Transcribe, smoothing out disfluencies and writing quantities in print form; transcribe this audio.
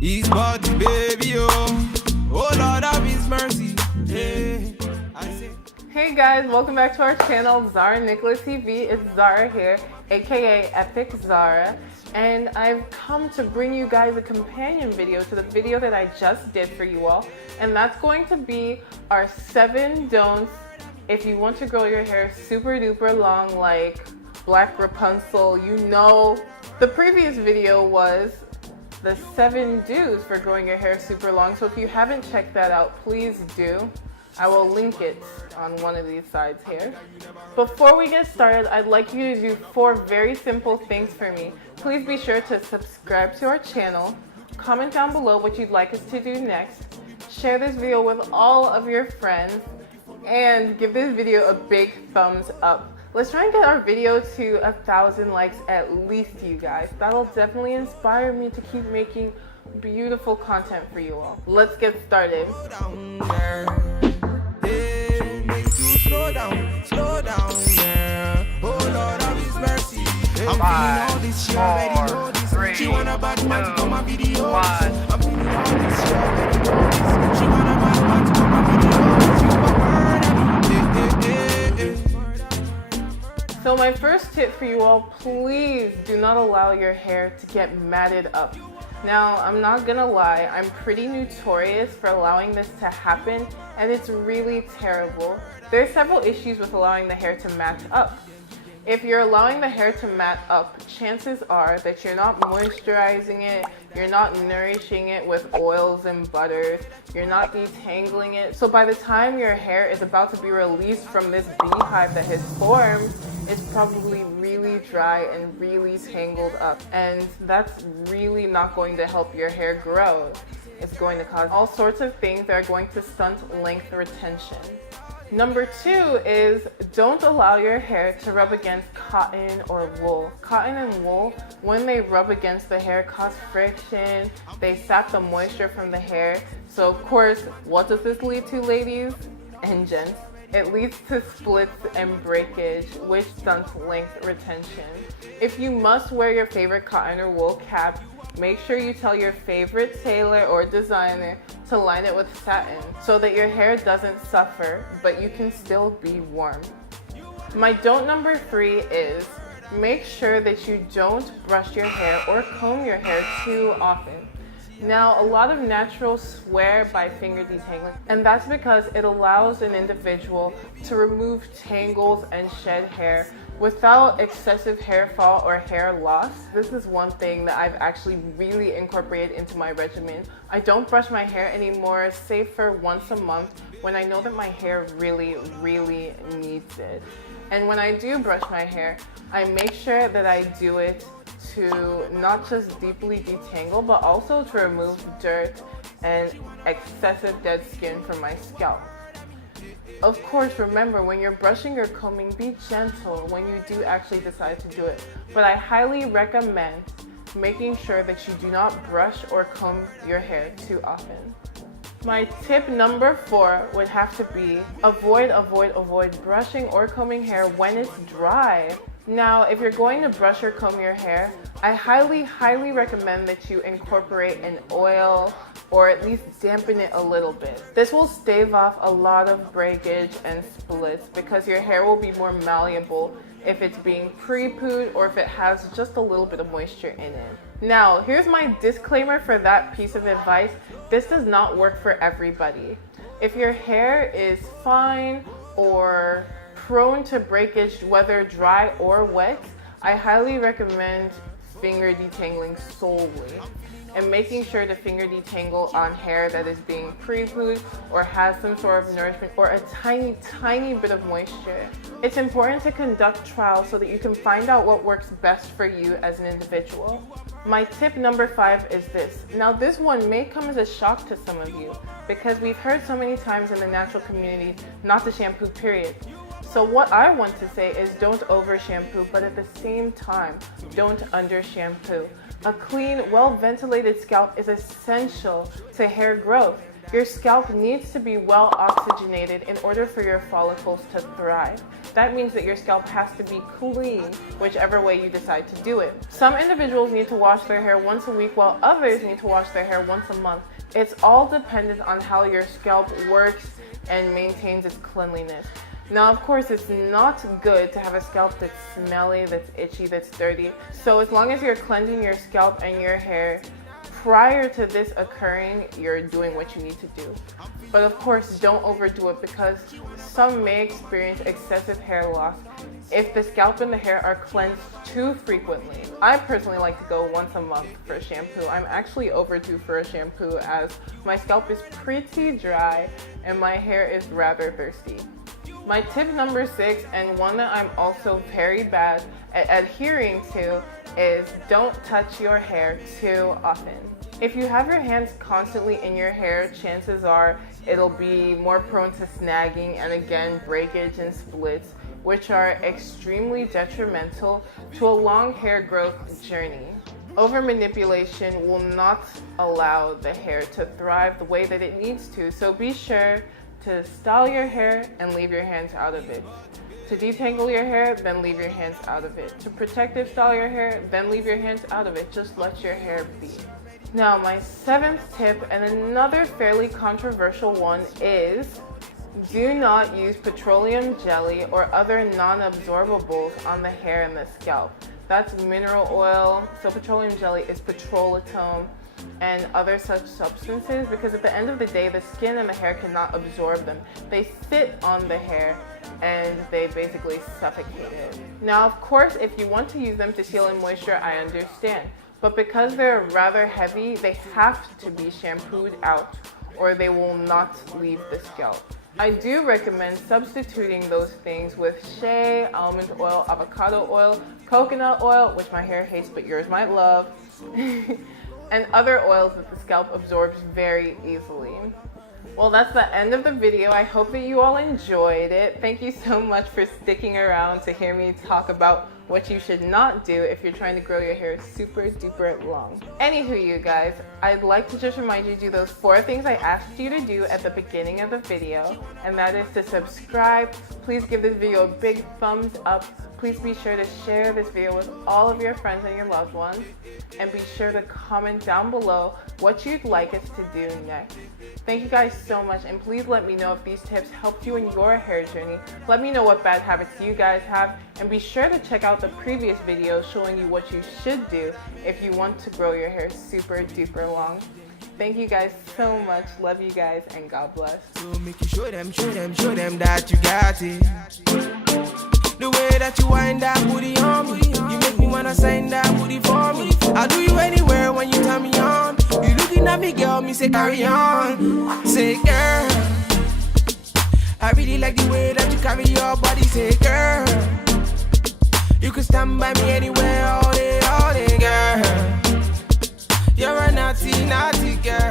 His body, baby, oh. Oh Lord, have His mercy. Hey, I say. Hey guys, welcome back to our channel, Zara Nicholas TV. It's Zara here, aka Epic Zara, and I've come to bring you guys a companion video to the video that I just did for you all, and that's going to be our 7 don'ts if you want to grow your hair super duper long like Black Rapunzel. You know, the previous video was the 7 do's for growing your hair super long, so if you haven't checked that out, please do. I will link it on one of these sides here. Before we get started, I'd like you to do 4 very simple things for me. Please be sure to subscribe to our channel, comment down below what you'd like us to do next, share this video with all of your friends, and give this video a big thumbs up. Let's try and get our video to 1,000 likes at least, you guys. That'll definitely inspire me to keep making beautiful content for you all. Let's get started. Slow down, yeah. Oh Lord, have His mercy. I'm feeling all this, she already know this. She want a bad man to come my videos. I'm feeling all this, she already know this. She want a bad man to come my videos. So my first tip for you all, please do not allow your hair to get matted up. Now, I'm not gonna lie, I'm pretty notorious for allowing this to happen, and it's really terrible. There are several issues with allowing the hair to mat up. If you're allowing the hair to mat up, chances are that you're not moisturizing it, you're not nourishing it with oils and butters, you're not detangling it. So by the time your hair is about to be released from this beehive that has formed, it's probably really dry and really tangled up. And that's really not going to help your hair grow. It's going to cause all sorts of things that are going to stunt length retention. Number 2 is don't allow your hair to rub against cotton or wool. Cotton and wool, when they rub against the hair, cause friction. They sap the moisture from the hair. So of course, what does this lead to, ladies and gents? It leads to splits and breakage, which stunts length retention. If you must wear your favorite cotton or wool cap, make sure you tell your favorite tailor or designer to line it with satin so that your hair doesn't suffer, but you can still be warm. My don't number 3 is make sure that you don't brush your hair or comb your hair too often. Now, a lot of naturals swear by finger detangling, and that's because it allows an individual to remove tangles and shed hair without excessive hair fall or hair loss. This is one thing that I've actually really incorporated into my regimen. I don't brush my hair anymore, save for once a month when I know that my hair really needs it. And when I do brush my hair, I make sure that I do it to not just deeply detangle, but also to remove dirt and excessive dead skin from my scalp. Of course, remember, when you're brushing or combing, be gentle when you do actually decide to do it. But I highly recommend making sure that you do not brush or comb your hair too often. My tip number 4 would have to be avoid brushing or combing hair when it's dry. Now, if you're going to brush or comb your hair, I highly recommend that you incorporate an oil or at least dampen it a little bit. This will stave off a lot of breakage and splits because your hair will be more malleable if it's being pre-pooed or if it has just a little bit of moisture in it. Now, here's my disclaimer for that piece of advice. This does not work for everybody. If your hair is fine or prone to breakage, whether dry or wet, I highly recommend finger detangling solely and making sure to finger detangle on hair that is being pre-pooed or has some sort of nourishment or a tiny bit of moisture. It's important to conduct trials so that you can find out what works best for you as an individual. My tip number 5 is this. Now, this one may come as a shock to some of you because we've heard so many times in the natural community not to shampoo, period. So what I want to say is don't over shampoo, but at the same time, don't under shampoo. A clean, well-ventilated scalp is essential to hair growth. Your scalp needs to be well oxygenated in order for your follicles to thrive. That means that your scalp has to be clean, whichever way you decide to do it. Some individuals need to wash their hair once a week, while others need to wash their hair once a month. It's all dependent on how your scalp works and maintains its cleanliness. Now, of course, it's not good to have a scalp that's smelly, that's itchy, that's dirty. So as long as you're cleansing your scalp and your hair prior to this occurring, you're doing what you need to do. But of course, don't overdo it, because some may experience excessive hair loss if the scalp and the hair are cleansed too frequently. I personally like to go once a month for a shampoo. I'm actually overdue for a shampoo as my scalp is pretty dry and my hair is rather thirsty. My tip number 6, and one that I'm also very bad at adhering to, is don't touch your hair too often. If you have your hands constantly in your hair, chances are it'll be more prone to snagging and again breakage and splits, which are extremely detrimental to a long hair growth journey. Over manipulation will not allow the hair to thrive the way that it needs to, so be sure to style your hair and leave your hands out of it. To detangle your hair, then leave your hands out of it. To protective style your hair, then leave your hands out of it. Just let your hair be. Now, my 7th tip, and another fairly controversial one, is do not use petroleum jelly or other non-absorbables on the hair and the scalp. That's mineral oil. So petroleum jelly is petrolatum and other such substances, because at the end of the day, the skin and the hair cannot absorb them. They sit on the hair and they basically suffocate it. Now, of course, if you want to use them to seal in moisture, I understand. But because they're rather heavy, they have to be shampooed out or they will not leave the scalp. I do recommend substituting those things with shea, almond oil, avocado oil, coconut oil, which my hair hates but yours might love, and other oils that the scalp absorbs very easily. Well, that's the end of the video. I hope that you all enjoyed it. Thank you so much for sticking around to hear me talk about what you should not do if you're trying to grow your hair super duper long. Anywho, you guys, I'd like to just remind you to do those 4 things I asked you to do at the beginning of the video, and that is to subscribe. Please give this video a big thumbs up. Please be sure to share this video with all of your friends and your loved ones, and be sure to comment down below what you'd like us to do next. Thank you guys so much, and please let me know if these tips helped you in your hair journey. Let me know what bad habits you guys have, and be sure to check out the previous videos showing you what you should do if you want to grow your hair super duper long. Thank you guys so much. Love you guys, and God bless. So make you show them that you got it. The way that you wind that booty on me, you make me wanna sign that booty for me. I'll do you anywhere when you turn me on. You looking at me, girl, me say carry on. Say girl, I really like the way that you carry your body. Say girl, you can stand by me anywhere all day, girl. You're a naughty, naughty girl.